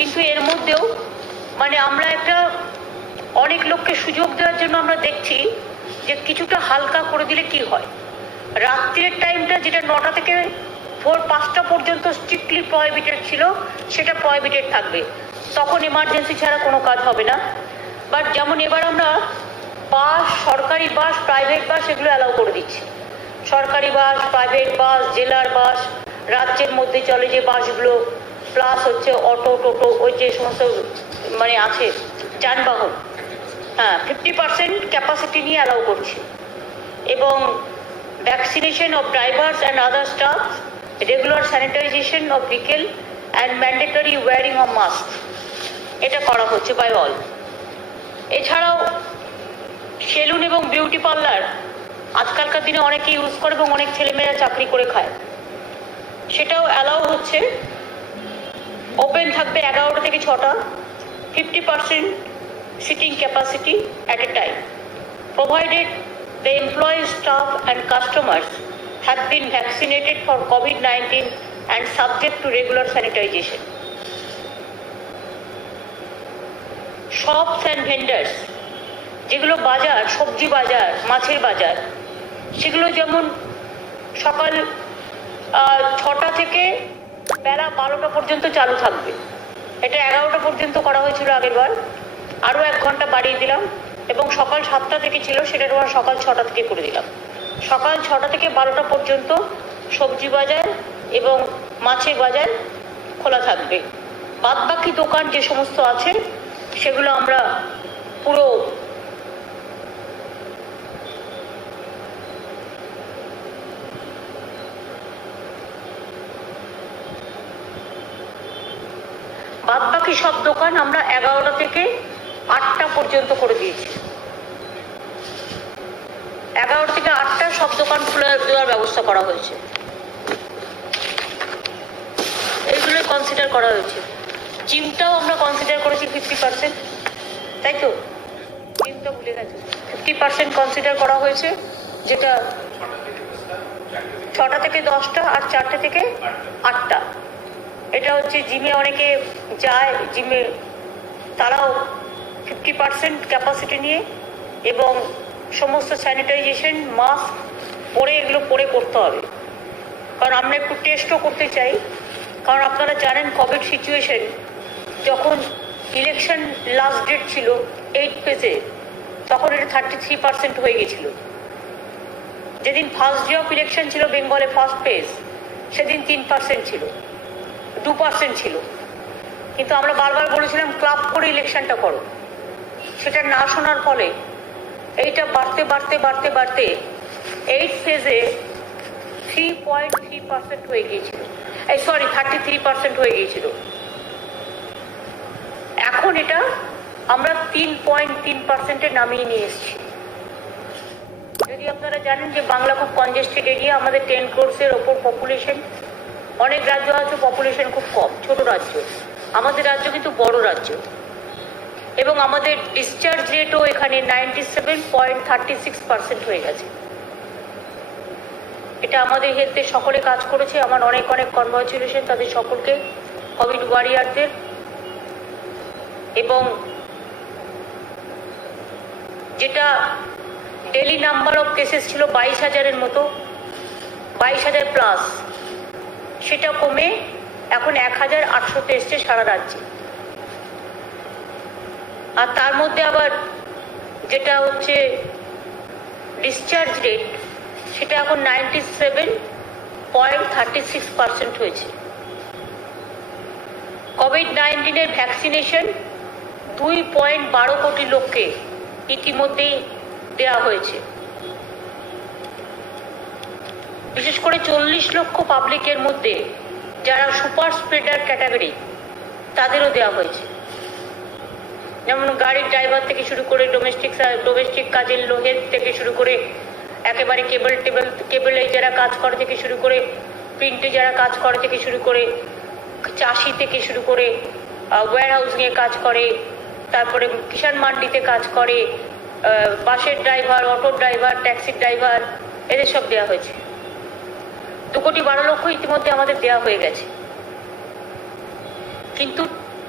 কিন্তু এর মধ্যেও মানে আমরা একটা অনেক লোককে সুযোগ দেওয়ার জন্য আমরা দেখছি যে কিছুটা হালকা করে দিলে কি হয়। রাত্রের টাইমটা যেটা 9টা থেকে ভোর 5টা পর্যন্ত স্ট্রিক্টলি প্রহিবিটেড ছিল, সেটা প্রহিবিটেড থাকবে। তখন এমার্জেন্সি ছাড়া কোনো কাজ হবে না। বাট যেমন এবার আমরা বাস, সরকারি বাস, প্রাইভেট বাস এগুলো অ্যালাউ করে দিচ্ছি। সরকারি বাস, প্রাইভেট বাস, জেলার বাস, রাজ্যের মধ্যে চলে যে বাসগুলো, প্লাস হচ্ছে অটো, টোটো, ওই যে সমস্ত মানে আছে যানবাহন, হ্যাঁ 50% ক্যাপাসিটি নিয়ে অ্যালাউ করছি। এবং vaccination of drivers and other staff, regular sanitization of vehicle and mandatory wearing of mask, এটা করা হচ্ছে বাই অল। এছাড়াও সেলুন এবং বিউটি পার্লার আজকালকার দিনে অনেকে ইউজ করে এবং অনেক ছেলেমেয়েরা চাকরি করে খায়, সেটাও অ্যালাউ হচ্ছে। ওপেন থাকবে 11টা থেকে 6টা, 50% seating capacity at a time, provided the employees, staff and customers have been vaccinated for COVID-19 and subject to regular sanitization. Shops and vendors, যেগুলো বাজার, সবজি বাজার, মাছের বাজার, সেগুলো যেমন সকাল 6টা থেকে বেলা 12টা পর্যন্ত চালু থাকবে। এটা 11টা পর্যন্ত করা হয়েছিল আগের বার, আরও 1 ঘন্টা বাড়িয়ে দিলাম। এবং সকাল 7টা থেকে ছিল, সেটা আবার সকাল 6টা থেকে করে দিলাম। সকাল 6টা থেকে 12টা পর্যন্ত সবজি বাজার এবং মাছের বাজার খোলা থাকবে। বাদবাকি দোকান যে সমস্ত আছে সেগুলো আমরা পুরো বাদবাকি সব দোকান আমরা 11টা থেকে 8টা পর্যন্ত করে দিয়েছি। 11টা থেকে 8টা সব দোকান খুলে দেওয়ার ব্যবস্থা করা হয়েছে। এইগুলোই কনসিডার করা হয়েছে। জিমটাও আমরা কনসিডার করেছি 50%, তাই তো? জিমটা ভুলে গেছে, 50% কনসিডার করা হয়েছে, যেটা 6টা থেকে 10টা আর 4টে থেকে 8টা। এটা হচ্ছে জিমে অনেকে যায়, জিমে তারাও 50% ক্যাপাসিটি নিয়ে এবং সমস্ত স্যানিটাইজেশন, মাস্ক পরে এগুলো পরে করতে হবে। কারণ আমরা একটু টেস্টও করতে চাই, কারণ আপনারা জানেন কোভিড সিচুয়েশন, যখন ইলেকশন লাস্ট ডেট ছিল 8 ফেজে, তখন এটা 33% হয়ে গেছিল। যেদিন ফার্স্ট ডে অফ ইলেকশন ছিল বেঙ্গলে ফার্স্ট ফেজ, সেদিন 3% ছিল, 2% ছিল। কিন্তু আমরা বারবার বলেছিলাম ক্লাব করে ইলেকশনটা করো, সেটা না শোনার ফলে এইটা বাড়তে বাড়তে বাড়তে বাড়তে 8 ফেজে 3.3% হয়ে গিয়েছিল, 33% হয়ে গিয়েছিল। এখন এটা আমরা 3.3%-এ নামিয়ে নিয়ে এসেছি। যদি আপনারা জানেন যে বাংলা খুব কনজেস্টেড এরিয়া, আমাদের 10 crores-এর ওপর পপুলেশন। অনেক রাজ্য আছে পপুলেশন খুব কম, ছোট রাজ্য। আমাদের রাজ্য কিন্তু বড় রাজ্য, এবং আমাদের ডিসচার্জ রেটও এখানে 97.36% হয়ে গেছে। এটা আমাদের হেলথে সকলে কাজ করেছে। আমার অনেক অনেক কনগ্রাচুলেশন তাদের সকলকে, কোভিড ওয়ারিয়ারদের। এবং যেটা ডেলি নাম্বার অফ কেসেস ছিল 22,000-এর মতো, 22,000 প্লাস, সেটা কমে এখন 1,800-তে এসছে সারা রাজ্যে। আর তার মধ্যে আবার যেটা হচ্ছে ডিসচার্জ রেট, সেটা এখন 97.36% হয়েছে। কোভিড-19-এর ভ্যাকসিনেশন 2.12 কোটি লোককে ইতিমধ্যেই দেওয়া হয়েছে। বিশেষ করে 40 লক্ষ পাবলিকের মধ্যে যারা সুপার স্প্রেডার ক্যাটাগরি, তাদেরও দেওয়া হয়েছে। যেমন গাড়ির ড্রাইভার থেকে শুরু করে ডোমেস্টিক কাজের লোকের থেকে শুরু করে একেবারে কেবলে যারা কাজ করে থেকে শুরু করে, প্রিন্টে যারা কাজ করে থেকে শুরু করে, চাষি থেকে শুরু করে ওয়্যার হাউসিংয়ে কাজ করে, তারপরে কিষাণ মান্ডিতে কাজ করে, বাসের ড্রাইভার, অটোর ড্রাইভার, ট্যাক্সির ড্রাইভার, এদের সব দেওয়া হয়েছে। 2.12 কোটি ইতিমধ্যে আমাদের দেওয়া হয়ে গেছে। কিন্তু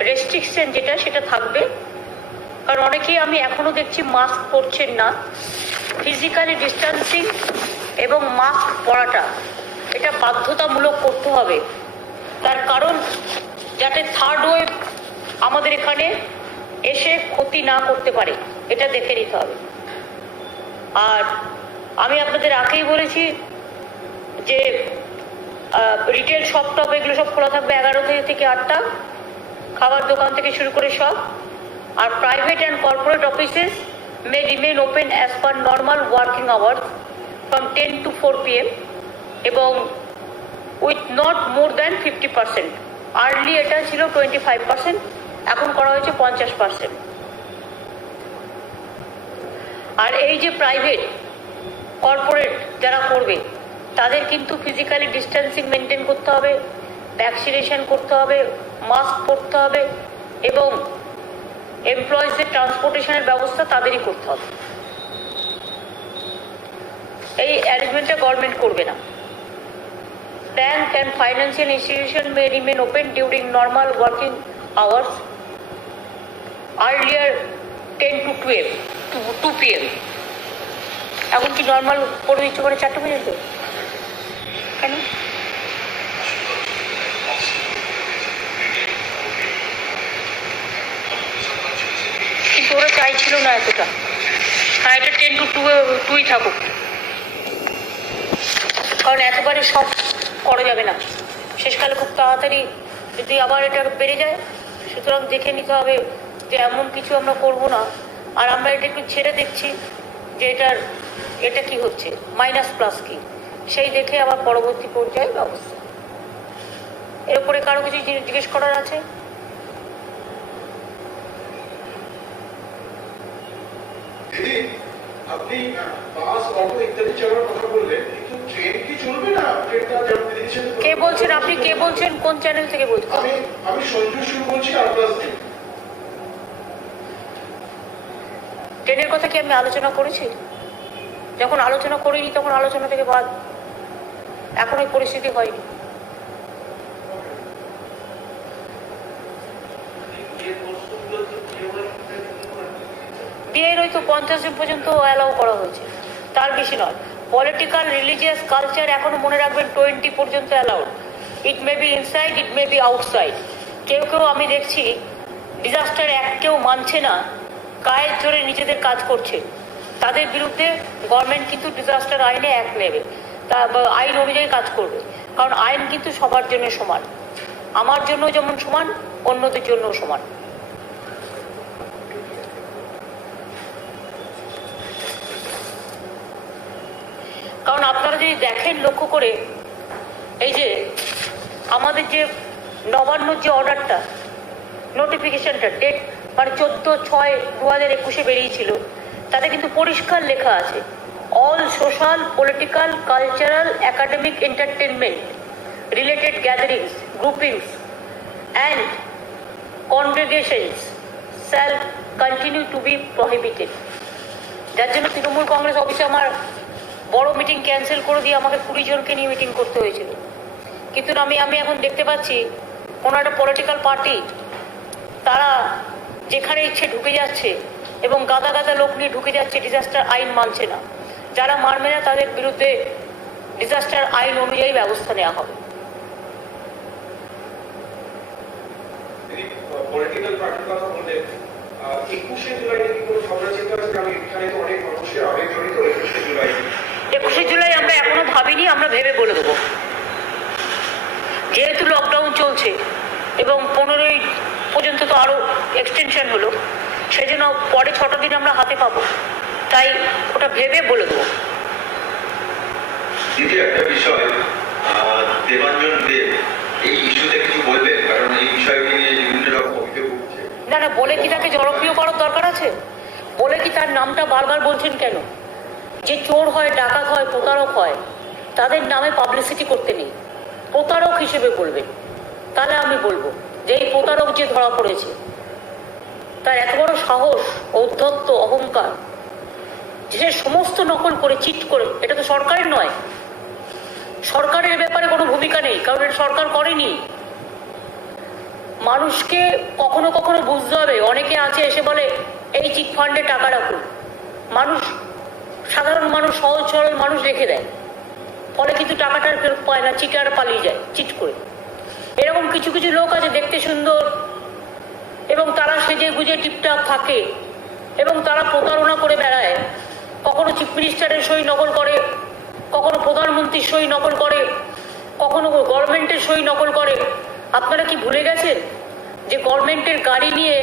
রেস্ট্রিকশন যেটা সেটা থাকবে, কারণ অনেকেই আমি এখনো দেখছি মাস্ক পরছেন না। ফিজিক্যালি ডিস্টেন্সিং এবং মাস্ক পরাটা এটা বাধ্যতামূলক করতে হবে, তার কারণ যাতে থার্ড ওয়েভ আমাদের এখানে এসে ক্ষতি না করতে পারে এটা দেখে নিতে হবে। আর আমি আপনাদের আগেই বলেছি যে রিটেল শপ টপ এগুলো সব খোলা থাকবে 11 থেকে 8টা, খাবার দোকান থেকে শুরু করে সব। আর private and corporate offices may remain open as per normal working hours from 10 to 4 PM এবং with not more than 50%। Early এটা ছিল 25%, এখন করা হয়েছে 50%। আর এই যে প্রাইভেট কর্পোরেট যারা করবে তাদের কিন্তু ফিজিক্যালি ডিস্টেন্সিং মেনটেন করতে হবে, ভ্যাকসিনেশন করতে হবে, মাস্ক পরতে হবে এবং এমপ্লয়িজদের ট্রান্সপোর্টেশনের ব্যবস্থা তাদেরই করতে হবে। এই অ্যারেঞ্জমেন্টটা গভর্নমেন্ট করবে না। Bank and financial institution May remain open during normal working hours earlier 10 to 2 PM। এখন কি নর্মাল করে দিচ্ছে করে 4টে পর্যন্ত? কেন? কিন্তু ওরা চাইছিল না এতটা। হ্যাঁ, এটা 10 to 2 থাকুক, কারণ একেবারে সব করা যাবে না। শেষকালে খুব তাড়াতাড়ি যদি আবার এটা বেড়ে যায়, সুতরাং দেখে নিতে হবে যে এমন কিছু আমরা করব না। আর আমরা এটা একটু ছেড়ে দেখছি যে এটা কি হচ্ছে, মাইনাস প্লাস কি, সেই দেখে আবার পরবর্তী পর্যায়ে ব্যবস্থা। এর উপরে কারো কিছু জিজ্ঞেস করার আছে? আপনি বাস অটো ইত্যাদি চালানোর কথা বললেন, কিন্তু ট্রেন কি চলবে না? ট্রেনটা যেমন দিয়েছেন। কে বলছেন? আপনি কে বলছেন? কোন চ্যানেল থেকে বলছেন? আমি সঞ্জু শুরু বলছি আরপ্লাস থেকে। ট্রেনের কথা কি আমি আলোচনা করেছি? যখন আলোচনা করিনি তখন আলোচনা থেকে বাদ। এখন ওই পরিস্থিতি হয়নি। বিয়ের ওই তো 50 দিন পর্যন্ত অ্যালাউ করা হয়েছে, তার বেশি নয়। পলিটিক্যাল, রিলিজিয়াস, কালচার এখনো মনে রাখবেন 20 পর্যন্ত allowed. It may be inside, it may be outside. কেউ কেউ আমি দেখছি ডিজাস্টার অ্যাক্ট কেউ মানছে না, গায়ের জোরে নিজেদের কাজ করছে, তাদের বিরুদ্ধে গভর্নমেন্ট কিন্তু ডিজাস্টার আইনে অ্যাক্ট নেবে, তা আইন অনুযায়ী কাজ করবে। কারণ আইন কিন্তু সবার জন্য সমান, আমার জন্য যেমন সমান, অন্যদের জন্য সমান। কারণ আপনারা যদি দেখেন লক্ষ্য করে, এই যে আমাদের যে নবান্নর যে অর্ডারটা, নোটিফিকেশনটা, ডেট মানে 14/6/2021 বেরিয়েছিল, তাতে কিন্তু পরিষ্কার লেখা আছে all social, political, cultural, academic, entertainment related gatherings, groupings and congregations shall continue to be prohibited. যার জন্য তৃণমূল কংগ্রেস অফিসে আমার বড় মিটিং ক্যান্সেল করে দিয়ে আমাকে 20 জনকে নিয়ে মিটিং করতে হয়েছিল। কিন্তু আমি এখন দেখতে পাচ্ছি কোনো একটা পলিটিক্যাল পার্টি তারা যেখানে ইচ্ছে ঢুকে যাচ্ছে এবং গাদা গাদা লোক নিয়ে ঢুকে যাচ্ছে, ডিজাস্টার আইন মানছে না। যারা মানবে না তাদের বিরুদ্ধে ডিজাস্টার আইন অনুযায়ী ব্যবস্থা নেওয়া হবে। পলিটিক্যাল পার্টির কথা বললে 21শে জুলাই কি কোনো খবর চিন্তা আছে? আমি এখানে তো অনেক মানুষের আবেগ জড়িত 21শে জুলাই। 21শে জুলাই আমরা এখনো ভাবিনি, আমরা ভেবে বলে দেবো। যেহেতু লকডাউন চলছে এবং 15ই পর্যন্ত তো আরো এক্সটেনশন হলো, সেই জন্য পরে 6টা দিন আমরা হাতে পাবো, তাই ওটা ভেবে বলে দেবো। দ্বিতীয় একটা বিষয়, দেবাঞ্জন দেব এই ইস্যুতে কিছু বলবেন? কারণ এই বিষয়টি নিয়ে বিভিন্ন রকম অভিযোগ উঠছে। না, বলে কি তাকে জনপ্রিয় করার দরকার আছে? বলে কি তার নামটা বারবার বলছেন কেন? যে চোর হয়, ডাকাত হয়, প্রতারক হয়, তাদের নামে পাবলিসিটি করতে নেই, প্রতারক হিসেবে বলবেন। তাহলে আমি বলবো যে এই প্রতারক যে ধরা পড়েছে তার এত বড় সাহস, ঔদ্ধত্য, অহংকার, যে সমস্ত নকল করে, চিট করে। এটা তো সরকারের নয়, সরকারের ব্যাপারে কোনো ভূমিকা নেই, কারণ এটা সরকার করেনি। মানুষকে কখনো কখনো বুঝতে হবে। অনেকে আছে এসে বলে এই চিট ফান্ডে টাকা রাখুন, মানুষ, সাধারণ মানুষ, সহজ সরল মানুষ রেখে দেয়, ফলে কিন্তু টাকাটা ফেরত পায় না, চিটার পালিয়ে যায় চিট করে। এরকম কিছু কিছু লোক আছে দেখতে সুন্দর এবং তারা সেজে গুজে টিপটাপ থাকে এবং তারা প্রতারণা করে বেড়ায়। কখনো চিফ মিনিস্টারের সই নকল করে, কখনো প্রধানমন্ত্রীর সই নকল করে, কখনো গভর্নমেন্টের সই নকল করে। আপনারা কি ভুলে গেছেন যে গভর্নমেন্টের গাড়ি নিয়ে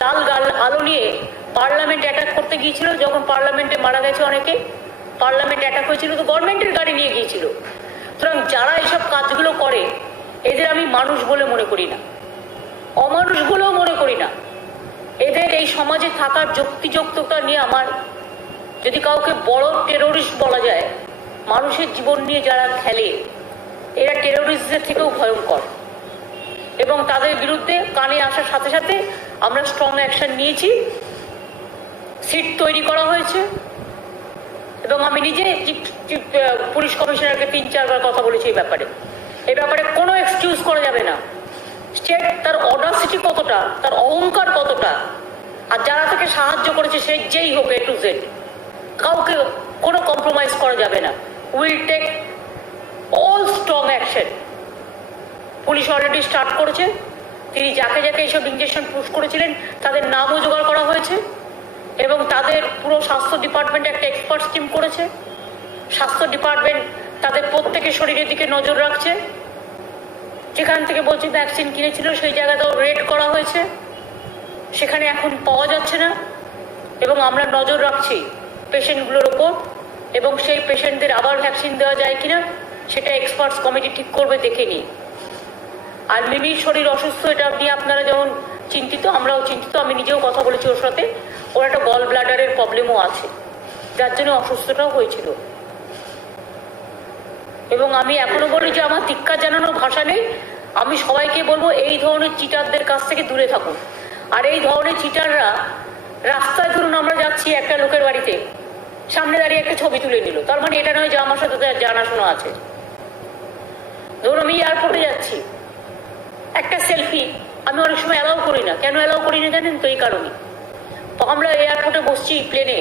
লাল আলো নিয়ে পার্লামেন্ট অ্যাটাক করতে গিয়েছিল? যখন পার্লামেন্টে মারা গেছে অনেকে, পার্লামেন্ট অ্যাটাক হয়েছিল তো গভর্নমেন্টের গাড়ি নিয়ে গিয়েছিল। সুতরাং যারা এইসব কাজগুলো করে এদের আমি মানুষ বলে মনে করি না, অমানুষ বলেও মনে করি না। এদের এই সমাজে থাকার যুক্তিযুক্ততা নিয়ে আমার, যদি কাউকে বড় টেরোরিস্ট বলা যায়, মানুষের জীবন নিয়ে যারা খেলে এরা টেরোরিস্টদের থেকেও ভয়ঙ্কর। এবং তাদের বিরুদ্ধে কানে আসার সাথে সাথে আমরা স্ট্রং অ্যাকশন নিয়েছি, সিট তৈরি করা হয়েছে এবং আমি নিজে পুলিশ কমিশনারকে 3-4 বার কথা বলেছি এই ব্যাপারে। এই ব্যাপারে কোনো এক্সকিউজ করা যাবে না। স্টেট তার অডাসিটি কতটা, তার অহংকার কতটা, আর যারা তাকে সাহায্য করেছে সে যেই হোক A to Z, কাউকে কোনো কম্প্রোমাইজ করা যাবে না। Will take all strong action. Police already start করেছে। তিনি যাকে যাকে এইসব ইঞ্জেকশন পুশ করেছিলেন তাদের নামও জোগাড় করা হয়েছে এবং তাদের পুরো স্বাস্থ্য ডিপার্টমেন্ট একটা এক্সপার্টস টিম করেছে। স্বাস্থ্য ডিপার্টমেন্ট তাদের প্রত্যেকের শরীরের দিকে নজর রাখছে। যেখান থেকে বলছি ভ্যাকসিন কিনেছিল সেই জায়গাটাও রেড করা হয়েছে, সেখানে এখন পাওয়া যাচ্ছে না এবং আমরা নজর রাখছি পেশেন্টগুলোর ওপর এবং সেই পেশেন্টদের আবার ভ্যাকসিন দেওয়া যায় কিনা সেটা এক্সপার্টস কমিটি ঠিক করবে, দেখে নিই। আর মিমির শরীর অসুস্থ, এটা নিয়ে আপনারা যেমন চিন্তিত আমরাও চিন্তিত। আমি নিজেও কথা বলেছি ওর সাথে, ওর একটা গল ব্লাডারের প্রবলেমও আছে যার জন্য অসুস্থটাও হয়েছিল। এবং আমি এখনো বলি যে আমার ধিক্কার জানানোর ভাষা নেই। আমি সবাইকে বলবো এই ধরনের চিটারদের কাছ থেকে দূরে থাকুন। আর এই ধরনের চিটাররা রাস্তায়, ধরুন আমরা যাচ্ছি একটা লোকের বাড়িতে, সামনে দাঁড়িয়ে একটা ছবি তুলে নিল, তার মানে এটা নয় যে আমার সাথে তার জানাশোনা আছে। ধরুন আমি এয়ারপোর্টে যাচ্ছি, একটা সেলফি আমি অনেক সময় অ্যালাউ করি না। কেন অ্যালাউ করি না জানেন তো? এই কারণে, আমরা এয়ারপোর্টে বসছি প্লেনে,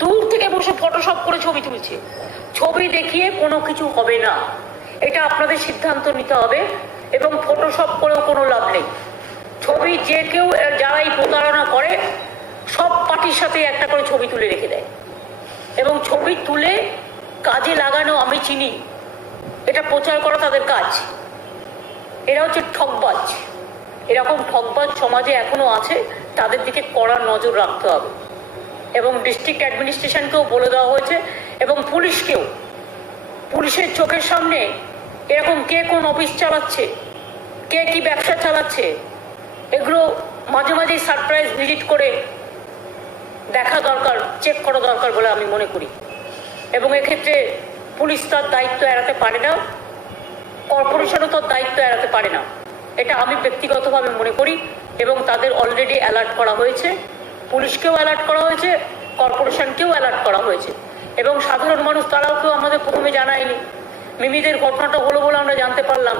দূর থেকে বসে ফটোশপ করে ছবি তুলছে। ছবি দেখিয়ে কোনো কিছু হবে না, এটা আপনাদের সিদ্ধান্ত নিতে হবে এবং ফটোশপ করেও কোনো লাভ নেই। ছবি যে কেউ, যারা এই প্রতারণা করে সব পার্টির সাথে একটা করে ছবি তুলে রেখে দেয় এবং ছবি তুলে কাজে লাগানো আমি চিনি, এটা প্রচার করা তাদের কাজ। এরা হচ্ছে ঠকবাজ। এরকম ঠকবাজ সমাজে এখনো আছে, তাদের দিকে কড়া নজর রাখতে হবে এবং ডিস্ট্রিক্ট অ্যাডমিনিস্ট্রেশনকেও বলে দেওয়া হয়েছে এবং পুলিশকেও, পুলিশের চোখের সামনে এরকম কে কোন অফিস চালাচ্ছে, কে কি ব্যবসা চালাচ্ছে, এগুলো মাঝে মাঝেই সারপ্রাইজ ভিজিট করে দেখা দরকার, চেক করা দরকার বলে আমি মনে করি। এবং এক্ষেত্রে পুলিশ তার দায়িত্ব এড়াতে পারে না, কর্পোরেশনও তার দায়িত্ব এড়াতে পারে না, এটা আমি ব্যক্তিগতভাবে মনে করি। এবং তাদের অলরেডি অ্যালার্ট করা হয়েছে, পুলিশকেও অ্যালার্ট করা হয়েছে, কর্পোরেশনকেও অ্যালার্ট করা হয়েছে এবং সাধারণ মানুষ তারাও কেউ আমাদের প্রথমে জানায়নি। মিমিদের ঘটনাটা হলো বলে আমরা জানতে পারলাম,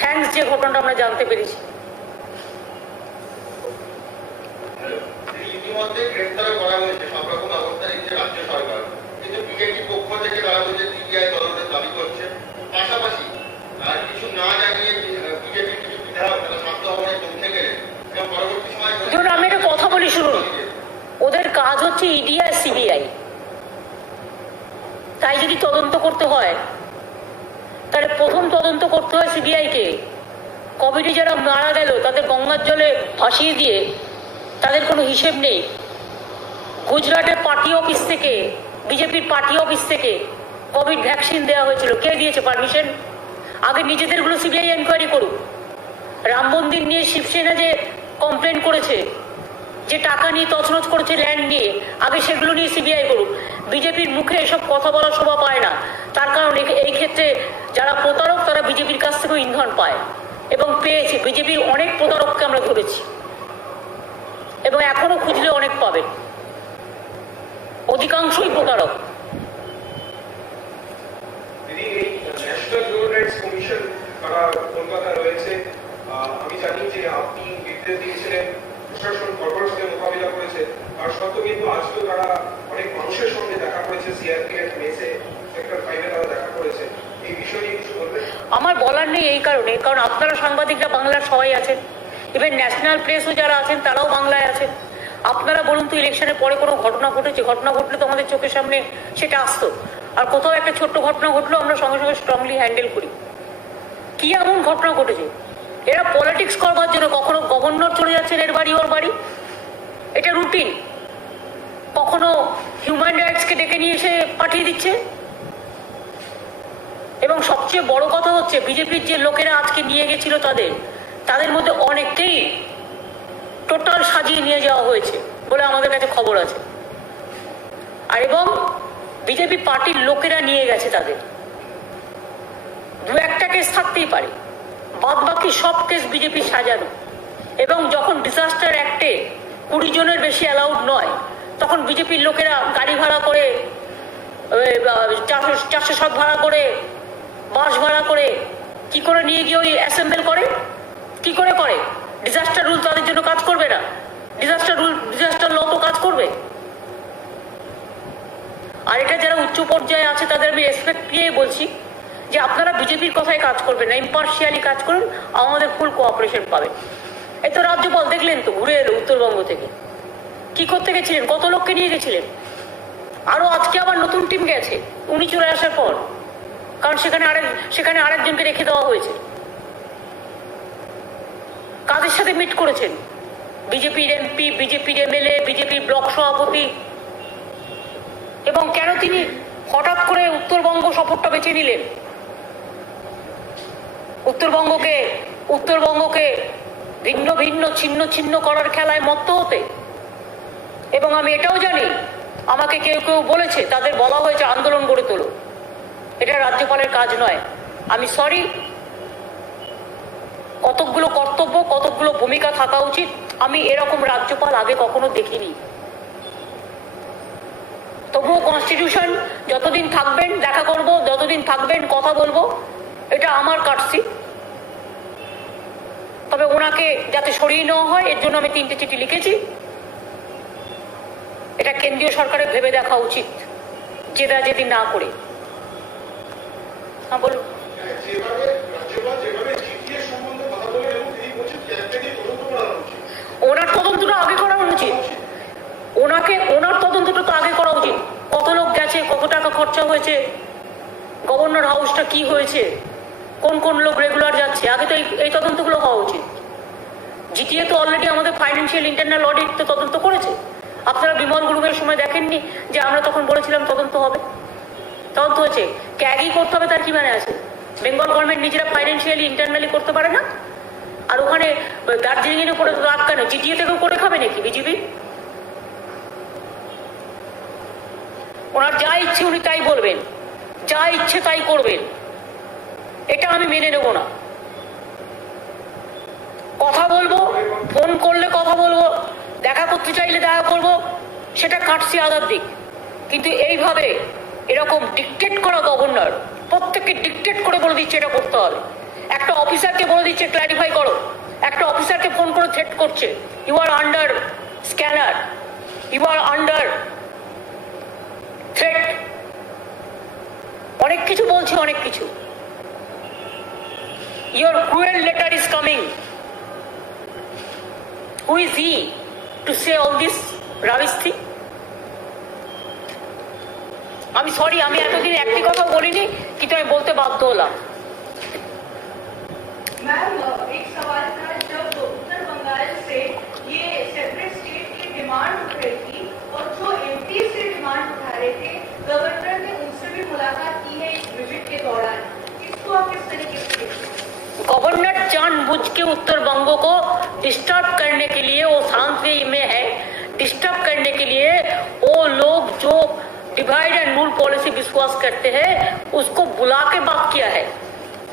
থ্যাঙ্কস যে ঘটনাটা আমরা জানতে পেরেছি। ইতিমধ্যে গ্রেফতার করা হয়েছে, সব রকম ব্যবস্থা নিচ্ছে রাজ্য সরকার, কিন্তু বিজেপির পক্ষ থেকে তারা বলছে সিবিআই তদন্তের দাবি করছে। পাশাপাশি কিছু না জানিয়ে বিজেপির কিছু বিধায়ক তারা স্বাস্থ্য ভবনে পৌঁছে গেলে এবং পরবর্তী সময় ধরুন আমি একটা কথা বলি, শুনুন, ওদের কাজ হচ্ছে ইডি আর সিবিআই। তাই যদি তদন্ত করতে হয় তাহলে প্রথম তদন্ত করতে হয় সিবিআইকে। কোভিডে যারা মারা গেল তাদের গঙ্গার জলে ভাসিয়ে দিয়ে তাদের কোনো হিসেব নেই। গুজরাটের পার্টি অফিস থেকে, বিজেপির পার্টি অফিস থেকে কোভিড ভ্যাকসিন দেওয়া হয়েছিল, কে দিয়েছে পারমিশন? আগে নিজেদেরগুলো সিবিআই এনকোয়ারি করুক। রাম মন্দির নিয়ে শিবসেনা যে কমপ্লেন করেছে, যে টাকা নিয়ে তছনছ করেছে ল্যান্ড নিয়ে, আগে সেগুলো নিয়ে সিবিআই করুক। বিজেপির মুখে এসব কথা বলার শোভা পায় না, তার কারণ এই ক্ষেত্রে যারা প্রতারক তারা বিজেপির কাছ থেকেও ইন্ধন পায় এবং পেয়েছে। বিজেপির অনেক প্রতারককে আমরা ধরেছি এবং এখনো খুঁজলে অনেক পাবেন, অধিকাংশই প্রতারক। দিদি, এই ন্যাশনাল হিউম্যান রাইটস কমিশন তারা কলকাতা রয়েছে, আমি জানি যে আপনি নির্দেশ দিয়েছিলেন, প্রশাসন গড়বড়ের সাথে মোকাবিলা করেছে, আর সত্ত্বেও কিন্তু আজকেও তারা অনেক মানুষের সঙ্গে দেখা করেছে, সিআরপিএফ মেসে সেক্টর 5-এ তারা দেখা করেছে। এই বিষয় নিয়ে কিছু বলবেন? আমার বলার নেই এই কারণে, কারণ আপনারা সাংবাদিকরা বাংলার সবাই আছেন, ইভেন ন্যাশনাল প্রেসও যারা আছেন তারাও বাংলায় আছেন। আপনারা বলুন তো, ইলেকশনের পরে কোনো ঘটনা ঘটেছে? ঘটনা ঘটলে তো আমাদের চোখের সামনে সেটা আসতো, আর কোথাও একটা ছোট্ট ঘটনা ঘটলো আমরা সঙ্গে সঙ্গে স্ট্রংলি হ্যান্ডেল করি। কি এমন ঘটনা ঘটেছে? এরা পলিটিক্স করবার জন্য কখনো গভর্নর চলে যাচ্ছেন এর বাড়ি ওর বাড়ি, এটা রুটিন। কখনো হিউম্যান রাইটসকে ডেকে নিয়ে এসে পাঠিয়ে দিচ্ছে। এবং সবচেয়ে বড় কথা হচ্ছে, বিজেপির যে লোকেরা আজকে নিয়ে গেছিল তাদের মধ্যে অনেককেই টোটাল সাজিয়ে নিয়ে যাওয়া হয়েছে বলে আমাদের কাছে খবর আছে। আর এবং বিজেপি পার্টির লোকেরা নিয়ে গেছে তাদের। দু একটা কেস থাকতেই পারে, বাদ বাকি সব কেস বিজেপি সাজানো। এবং যখন ডিজাস্টার অ্যাক্টে 20 জনের বেশি অ্যালাউড নয়, তখন বিজেপির লোকেরা গাড়ি ভাড়া করে, 407 ভাড়া করে, বাস ভাড়া করে কি করে নিয়ে গিয়ে ওই অ্যাসেম্বল করে? কি করে করে? ডিজাস্টার রুল তাদের জন্য কাজ করবে না? ডিজাস্টার ল তো কাজ করবে। আর এটা যারা উচ্চ পর্যায়ে আছে তাদের আমি রেসপেক্ট দিয়ে বলছি যে আপনারা বিজেপির কথায় কাজ করবেন না, ইম্পার্শিয়ালি কাজ করুন, আমাদের ফুল কোঅপারেশন পাবেন। এই তো রাজ্যপাল দেখলেন তো ঘুরে এলো উত্তরবঙ্গ থেকে, কি করতে গেছিলেন, কত লোককে নিয়ে গেছিলেন। আরো আজকে আবার নতুন টিম গেছে উনি চলে আসার পর, কারণ সেখানে আরেকজনকে রেখে দেওয়া হয়েছে। কাদের সাথে মিট করেছেন? বিজেপির এমপি, বিজেপির এমএলএ, বিজেপির ব্লক সভাপতি। এবং কেন তিনি হঠাৎ করে উত্তরবঙ্গ সফরটা বেছে নিলেন? উত্তরবঙ্গকে ভিন্ন ভিন্ন ছিন্ন ছিন্ন করার খেলায় মত্ত হতে। এবং আমি এটাও জানি, আমাকে কেউ কেউ বলেছে, তাদের বলা হয়েছে আন্দোলন গড়ে তোলো। এটা রাজ্যপালের কাজ নয়। আমি সরি, কতকগুলো কর্তব্য, কতকগুলো ভূমিকা থাকা উচিত। আমি এরকম রাজ্যপাল আগে কখনো দেখিনি। তবুও কনস্টিটিউশন, যতদিন থাকবেন দেখা করব, যতদিন থাকবেন কথা বলবো, এটা আমার কাটছি। তবে ওনাকে যাতে সরিয়ে নেওয়া হয় এর জন্য আমি 3টে চিঠি লিখেছি। এটা কেন্দ্রীয় সরকারের ভেবে দেখা উচিত, জেদি না করে। হ্যাঁ বলুন। ওনার তদন্তটা আগে করা উচিত। ওনার তদন্তটা তো আগে করা উচিত। কত লোক গেছে, কত টাকা খরচা হয়েছে, গভর্নর হাউসটা কি হয়েছে, কোন কোন লোক রেগুলার যাচ্ছে, আগে তো এই তদন্তগুলো হওয়া উচিত। জিটিএ তো অলরেডি আমাদের ফাইন্যান্সিয়াল ইন্টারনাল অডিট তো তদন্ত করেছে। আপনারা বিমল গুরুমের সময় দেখেননি যে আমরা তখন বলেছিলাম তদন্ত হবে? তদন্ত হয়েছে। ক্যাগই করতে হবে তার কি মানে আছে? বেঙ্গল গভর্নমেন্ট নিজেরা ফাইন্যান্সিয়ালি ইন্টারনালি করতে পারে না? আর ওখানে দার্জিলিং এর উপরে রাগ কেন? জিটিএ থেকেও করে খাবে নাকি বিজেপি? ওনার যা ইচ্ছে উনি তাই বলবেন, যা ইচ্ছে তাই করবেন, এটা আমি মেনে নেব না। কথা বলবো, ফোন করলে কথা বলবো, দেখা করতে চাইলে দেখা করবো, সেটা কাটছি আদার দিক। কিন্তু এইভাবে এরকম ডিকটেট করা গভর্নর, প্রত্যেককে ডিকটেট করে বলে দিচ্ছে এটা করতে হবে। একটা অফিসারকে বলে দিচ্ছে ক্ল্যারিফাই করো, একটা অফিসারকে ফোন করে থ্রেট করছে, you are under scanner, you are under threat, অনেক কিছু বলছে, অনেক কিছু। Your cruel letter is coming. Who is he to say all this rubbish thing? আমি সরি, আমি এতদিন একটি কথা বলিনি, কিন্তু আমি বলতে বাধ্য হলাম। मैम एक सवाल था, जब उत्तर बंगाल से ये सेपरेट स्टेट की डिमांड उठ रही थी और जो एमपी से डिमांड उठा रहे थे, गवर्नर ने उनसे भी मुलाकात की है इस विजिट के दौरान, इसको आप किस तरीके से देखते हैं? गवर्नर जानबूझ के उत्तर बंगो को डिस्टर्ब करने के लिए, वो शांति में है, डिस्टर्ब करने के लिए वो लोग जो डिवाइड एंड रूल पॉलिसी विश्वास करते हैं उसको बुला के बात किया है।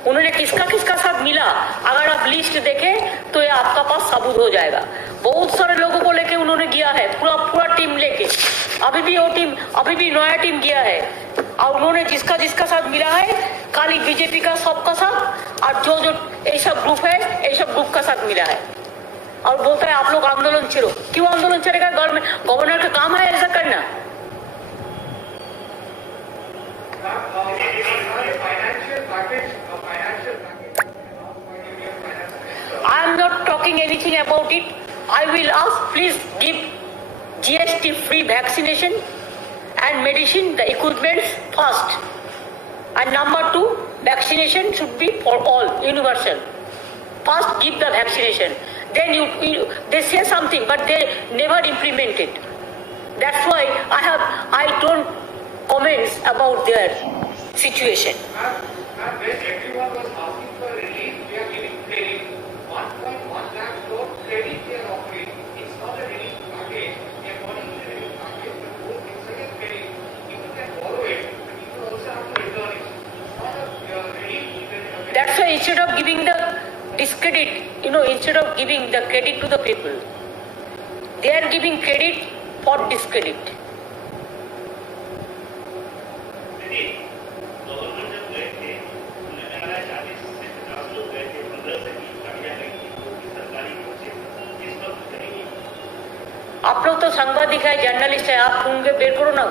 उन्होंने किसका किसका साथ मिला, अगर आप लिस्ट देखें तो ये आपका पास सबूत हो जाएगा। बहुत सारे लोगों को लेके उन्होंने गया है, पूरा टीम लेके। अभी भी नया टीम गया है, और उन्होंने जिसका साथ मिला है, खाली बीजेपी का सबका साथ और जो जो ये सब ग्रुप है ये सब ग्रुप का साथ मिला है और बोलता है आप लोग आंदोलन छेड़ो। क्यों आंदोलन चलेगा? गवर्नर का काम है ऐसा करना। I am not talking anything about it. I will ask, please give GST free vaccination and medicine, the equipments first. And number 2, vaccination should be for all, universal. First give the vaccination. Then they say something, but they never implement it. That's why I don't comments about their situation. And when everyone was asking for relief, we are giving credit. 1.1 lakh crore credit they are offering. It's not a relief package. According to the relief package, the whole thing is a credit. People can borrow it, but people also have to return it. It's not a relief. That's why instead of giving the discredit, instead of giving the credit to the people, they are giving credit for discredit. आप लोग तो सांबादिक है, journalist है, आप ढूंढ के बेर करो ना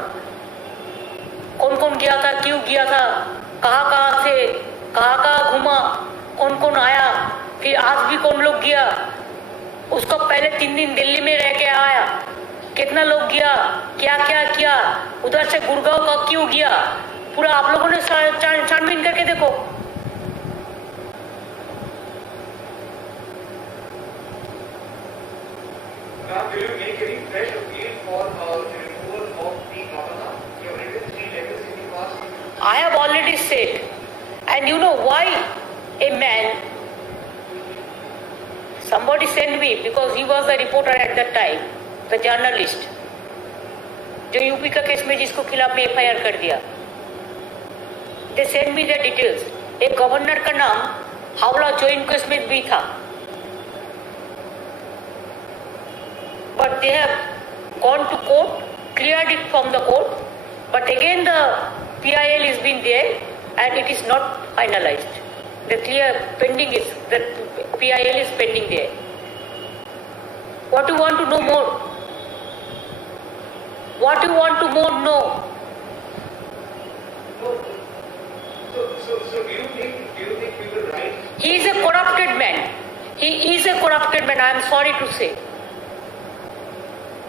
कौन कौन गया था, क्यों गया था, कहाँ से कहाँ घूमा, कौन कौन आया, फिर आज भी कौन लोग गया, उसको पहले 3 दिन दिल्ली में रह के आया, कितना लोग गया, क्या क्या किया, उधर से गुड़गांव का क्यों गया, पूरा आप लोगों ने छानबीन करके देखो। Now, will you make any fresh appeal for the removal of the governor? You have written 3 letters in the past. I have already said, and you know why a man, somebody sent me because he was the reporter at that time, the journalist, जो UP का case में जिसको खिलाफ में FIR कर दिया, they sent me the details. एक governor का नाम हावड़ा जॉइन केस में भी था, but they have gone to court, cleared it from the court, but again the PIL is been there and it is not finalized. The pending is, the PIL is pending there. What do you want to know more? What do you want to more know? So do you think we will write? He is a corrupted man. He is a corrupted man, I am sorry to say.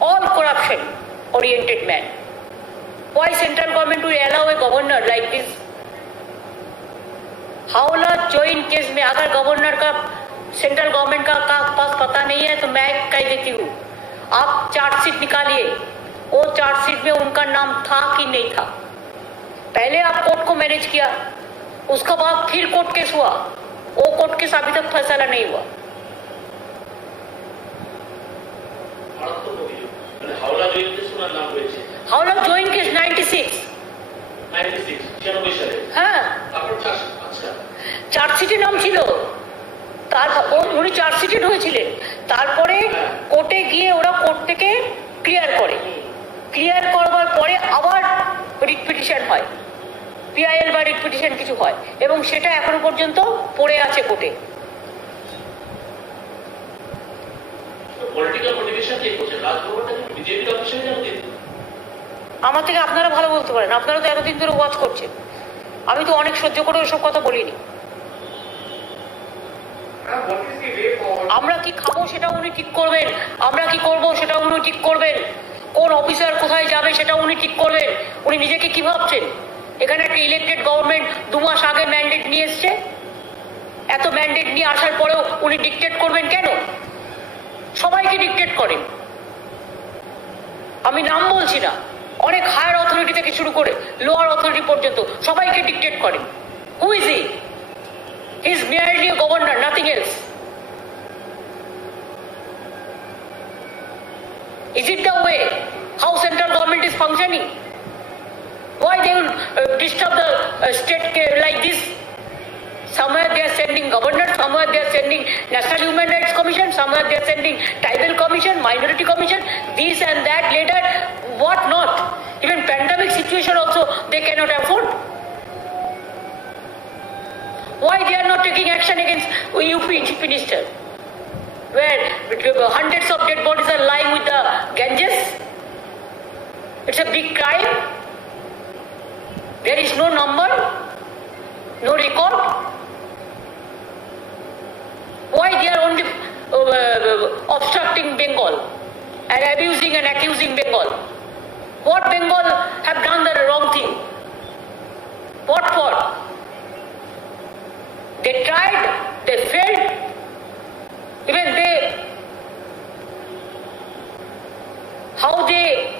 All corruption oriented man. Why central government will allow a governor like this? Howrah join case में अगर governor का central government का पास पता नहीं है तो मैं कह देती हूँ, आप चार्जशीट निकालिए, वो चार्जशीट में उनका नाम था कि नहीं था। पहले आप कोर्ट को मैनेज किया, उसका बाद फिर कोर्ट केस हुआ, वो कोर्ट केस अभी तक फैसला नहीं हुआ। হাওড়া জয়েন কেস ওনার নাম রয়েছে, হাওড়া জয়েন কেস 96 সালে। হ্যাঁ, তারপর আচ্ছা চার্জশিটে নাম ছিল, উনি চার্জশিটেড হয়েছিলেন, তারপরে কোর্টে গিয়ে ওরা কোর্ট থেকে ক্লিয়ার করে, ক্লিয়ার করবার পরে আবার রিট পিটিশন হয়, PIL বা রিট পিটিশন কিছু হয় এবং সেটা এখনো পর্যন্ত পড়ে আছে কোর্টে। পলিটিক্যাল মোটিভেশন কে করছে? রাজভবনটা কি বিজেপির অফিসে যেন দিন? আমার থেকে আপনারা ভালো বলতে পারেন, আপনারা তো এতদিন ধরে ওয়াচ করছেন, আমি তো অনেক সহ্য করে ওসব কথা বলিনি। What is the way forward? আমরা কি খাবো সেটা উনি ঠিক করবেন, আমরা কি করবো সেটা উনি ঠিক করবেন, কোন অফিসার কোথায় যাবে সেটা উনি ঠিক করবেন। উনি নিজেকে কি ভাবছেন? এখানে একটা ইলেক্টেড গভর্নমেন্ট 2 মাস আগে ম্যান্ডেট নিয়ে এসছে, এত ম্যান্ডেট নিয়ে আসার পরেও উনি ডিক্টেট করবেন কেন? সবাইকে ডিক্টেট করেন, আমি নাম বলছি না, অনেক হায়ার অথরিটি থেকে শুরু করে লোয়ার অথরিটি পর্যন্ত সবাইকে ডিক্টেট করেন। Who is he? He is merely A governor, nothing else. Is it the way how central government is functioning? Why they will disturb the state like this? Somewhere they are sending governor, somewhere they are sending National Human Rights Commission, somewhere they are sending Tribal Commission, Minority Commission, this and that later, what not? Even pandemic situation also they cannot afford. Why they are not taking action against UP Chief Minister? Where hundreds of dead bodies are lying with the Ganges? It's a big crime. There is no number, no record. Why they are only obstructing Bengal and abusing and accusing Bengal? What Bengal have done the wrong thing? What for? They tried, they failed. Even how they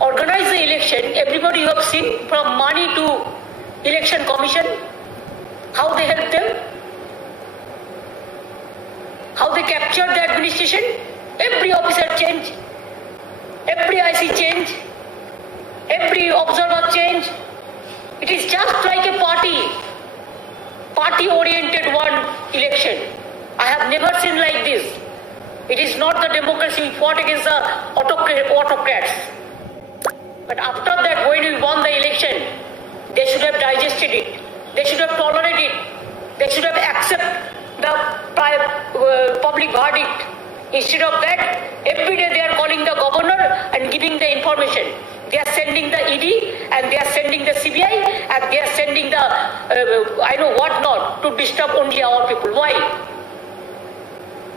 organize the election, everybody you have seen, from money to election commission, how they help them, how they capture the administration. Every officer change, every IC change, every observer change. It is just like a party-oriented one election. I have never seen like this. It is not the democracy we fought against the autocrats. But after that, when we won the election, they should have digested it. They should have tolerated it. They should have accepted the public verdict. Instead of that, every day they are calling the governor and giving the information. They are sending the ED and they are sending the CBI and they are sending the I know what not to disturb only our people. Why?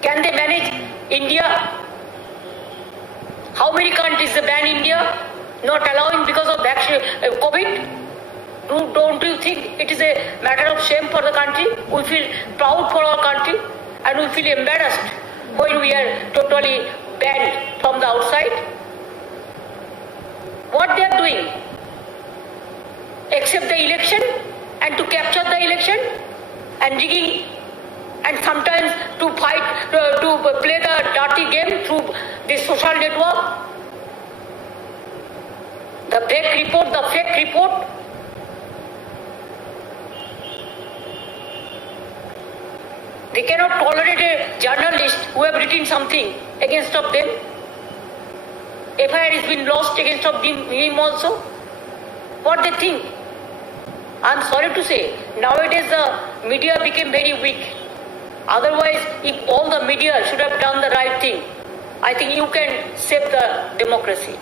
Can they manage India? How many countries they ban India? Not allowing because of COVID? Don't you think it is a matter of shame for the country? We feel proud for our country and we feel embarrassed when we are totally banned from the outside. What they are doing? Accept the election and to capture the election and rigging and sometimes to fight, to play the dirty game through this social network. The fake report. They cannot tolerate a journalist who have written something against of them. FIR has been lost against of him also. What they think? I'm sorry to say, nowadays the media became very weak. Otherwise, if all the media should have done the right thing, I think you can save the democracy.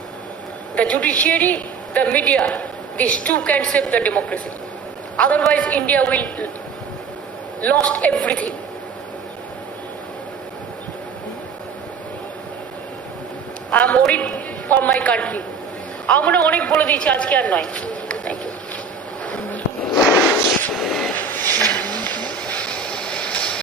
The judiciary, the media, these two can save the democracy. Otherwise, India will lost everything. I'm worried for my country. আমরা অনেক বলে দিয়েছি, আজকে আর নয়। Thank you.